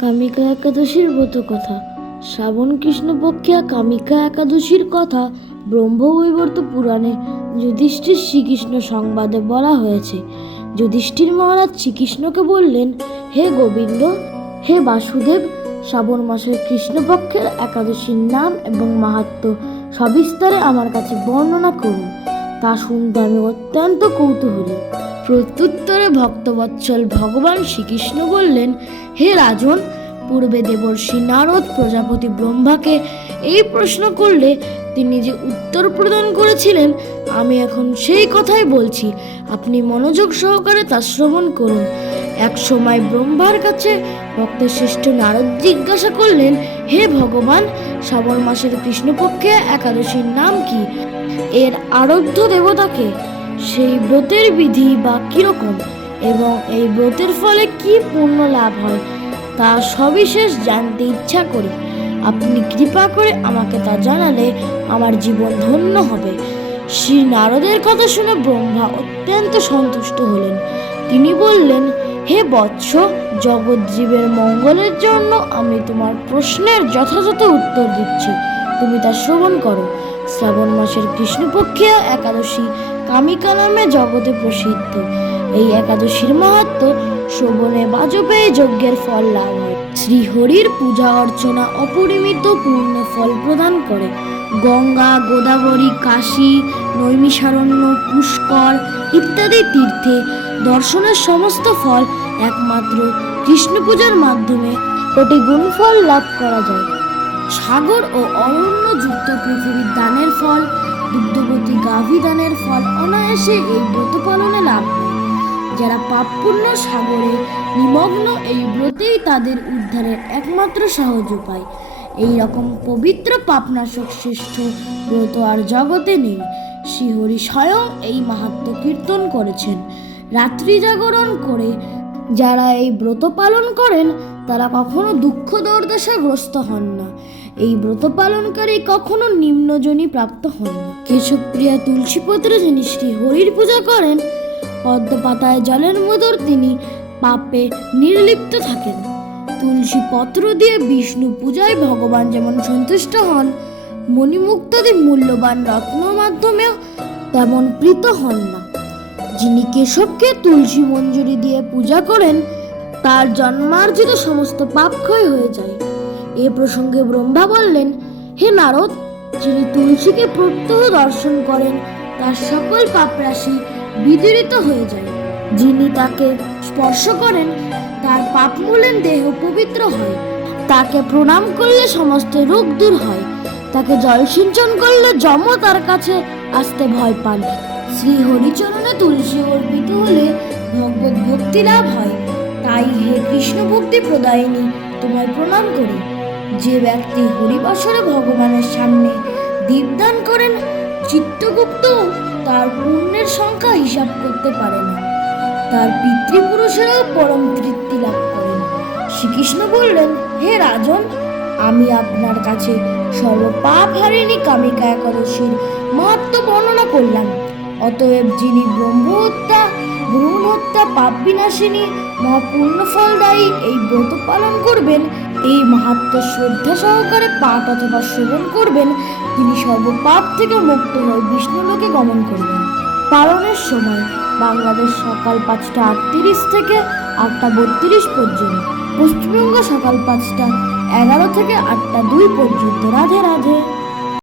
কামিকা একাদশীর ব্রত কথা। শ্রাবণ কৃষ্ণপক্ষিয়া কামিকা একাদশীর কথা ব্রহ্মবৈবর্ত পুরাণে যুধিষ্ঠির শ্রীকৃষ্ণ সংবাদে বলা হয়েছে। যুধিষ্ঠির মহারাজ শ্রীকৃষ্ণকে বললেন, হে গোবিন্দ, হে বাসুদেব, শ্রাবণ মাসের কৃষ্ণপক্ষের একাদশীর নাম এবং মাহাত্ম্য সবিস্তারে আমার কাছে বর্ণনা করুন। তা শুনতে আমি অত্যন্ত কৌতূহলী। প্রত্যুত্তরে ভক্তবৎসল ভগবান শ্রীকৃষ্ণ বললেন, হে রাজন, পূর্বে দেবর্ষি নারদ প্রজাপতি ব্রহ্মাকে এই প্রশ্ন করলে তিনি যে উত্তর প্রদান করেছিলেন, আমি এখন সেই কথাই বলছি। আপনি মনোযোগ সহকারে তা শ্রবণ করুন। এক সময় ব্রহ্মার কাছে ভক্তের শ্রেষ্ঠ নারদ জিজ্ঞাসা করলেন, হে ভগবান, শ্রাবণ মাসের কৃষ্ণপক্ষে একাদশীর নাম কি? এর আরাধ্য দেবতাকে? সেই ব্রতের বিধি বা কিরকম, এবং এই ব্রতের ফলে কি পুণ্য লাভ হয়, তা সবিশেষ জানতে ইচ্ছা করি। আপনি কৃপা করে আমাকে তা জানালে আমার জীবন ধন্য হবে। শ্রী নারদের কথা শুনে ব্রহ্মা অত্যন্ত সন্তুষ্ট হলেন। তিনি বললেন, হে বৎস, জগৎজীবের মঙ্গলের জন্য আমি তোমার প্রশ্নের যথাযথ উত্তর দিচ্ছি, তুমি তা শ্রবণ করো। শ্রাবণ মাসের কৃষ্ণপক্ষিয়া একাদশী কামিকা নামে জগতে প্রসিদ্ধ। এই একাদশীর মাহাত্ম্য শ্রবণে বাজপেয়ী যজ্ঞের ফল লাভ হয়। শ্রীহরির পূজা অর্চনা অপরিমিত পূর্ণ ফল প্রদান করে। গঙ্গা, গোদাবরী, কাশী, নৈমিষারণ্য, পুষ্কর ইত্যাদি তীর্থে দর্শনের সমস্ত ফল একমাত্র কৃষ্ণ পূজার মাধ্যমে কোটি গুণ ফল লাভ করা যায়। সাগর ও অরণ্য যুক্ত পৃথিবীর দানের ফল, দুগ্ধবতী গাভী দানের ফল অনায়াসে এই ব্রত পালনে লাভ হয়। যারা পাপ পুণ্য সাগরে নিমগ্ন, এই ব্রতেই তাদের উদ্ধারের একমাত্র সহজ উপায়। এই রকম পবিত্র পাপনাশক শ্রেষ্ঠ ব্রত আর জগতে নেই। শ্রীহরি স্বয়ং এই মাহাত্ম্য কীর্তন করেছেন। রাত্রি জাগরণ করে যারা এই ব্রত পালন করেন, তারা কখনো দুঃখ দুর্দশাগ্রস্ত হন না। এই ব্রত পালনকারী কখনো নিম্নজনী প্রাপ্ত হন না। কেশবপ্রিয়া তুলসীপত্র যিনি শ্রীহরির পূজা করেন, পদ্ম পাতায় জলের মতো তিনি পাপে নির্লিপ্ত থাকেন। তুলসী পত্র দিয়ে বিষ্ণু পূজায় ভগবান যেমন সন্তুষ্ট হন, মণিমুক্তাদি মূল্যবান রত্ন মাধ্যমেও তেমন প্রীত হন না। যিনি কেশবকে তুলসী মঞ্জুরি দিয়ে পূজা করেন, তার জন্মার্জিত সমস্ত পাপ ক্ষয় হয়ে যায়। এ প্রসঙ্গে ব্রহ্মা বললেন, হে নারদ, যিনি তুলসীকে প্রত্যহ দর্শন করেন, তার সকল পাপরাশি বিদূরিত হয়ে যায়। যিনি তাকে স্পর্শ করেন, তার পাপমূলেন দেহ পবিত্র হয়। তাকে প্রণাম করলে সমস্ত রোগ দূর হয়। তাকে জল সিঞ্চন করলে যম তার কাছে আসতে ভয় পান। শ্রী হরিচরণে তুলসী অর্পিত হলে ভগবত ভক্তি লাভ হয়। তাই হে কৃষ্ণ ভক্তি প্রদায়িনী, তোমায় প্রণাম করি। যে ব্যক্তি হরিবাসরে ভগবানের সামনে দীপদান করেন, চিত্তগুপ্ত তার পুণ্যের সংখ্যা হিসাব করতে পারে না। তার পিতৃপুরুষেরাও পরম তৃপ্তি লাভ করেন। শ্রীকৃষ্ণ বললেন, হে রাজন, আমি আপনার কাছে সর্বপাপ হারিণী কামিকা একাদশীর মাহাত্ম্য বর্ণনা করলাম। অতএব যিনি ব্রহ্মহত্যা, ভ্রূণ হত্যা, পাপ বিনাশিনী, মহাপূর্ণ ফলদায়ী এই ব্রত পালন করবেন, এই মাহাত্ম্য শ্রদ্ধা সহকারে পাঠ অথবা শ্রবণ করবেন, তিনি সর্বপাপ থেকে মুক্ত হয়ে বিষ্ণুলোকে গমন করবেন। পালনের সময় বাংলাদেশ সকাল 5:38 থেকে 8:32 পর্যন্ত, পশ্চিমবঙ্গ সকাল 5:11 থেকে 8:02 পর্যন্ত। রাধে রাধে।